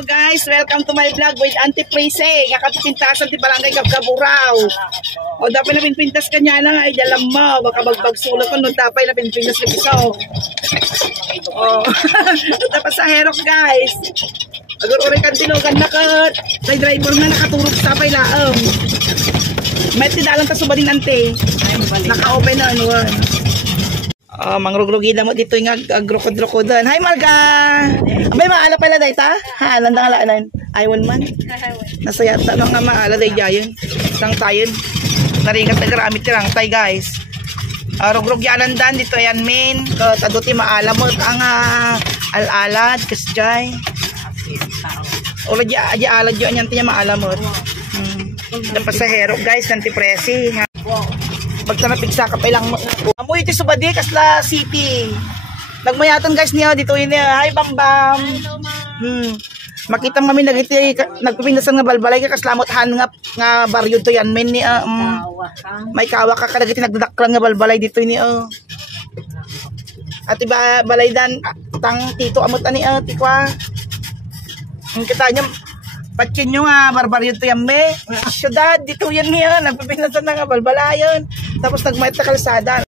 Guys, welcome to my vlog with Auntie Prese. Kakapipintasan ti Barangay Kabkaburaw. O dapat na pinpintas kanya na ay dalam mo. Baka bagbagsulot ko nung dapat na pinpintas na iso. O dapat sa herok guys. Agur-uri kan tinugan na kat. May driver nga nakaturog sa pay laang. May tidalang tasubadin ante. Naka-open na ano. Mangrugrugi na mo dito yung agrokod-rokodan. Hi Marga! Abay maala pala dahi ta? Ha, landang alaanan. Aywan man. Nasaya ta nga maala dahi jayon. Sang tayon. Naringat na garamit tirang tay guys. Rugrug yanan dan dito yan min. Taduti maala mo ang alalad. Kasjay. Ulo di alad yun yan tiya maala mo. Dapat sa hero guys. Nanti presi. Pagka napigsa ka pa lang amoy ito subadi kasla city. Nagmayatan guys niya dito yun niya. Hi Bam Bam. Makita kami nagpipindasan nga balbalay ka kaslamot han nga baryo to yan men ni may kawa ka kadagiti nagdadaklang nga balbalay dito ni at iba balay dan tang tito amot ani tikwa. Ang kita niya patsin nyo nga, barbaryo to yan me. Syudad, dito yan niya, nagpipinasan na nga balbalayon. Tapos nagmayat na kalsada.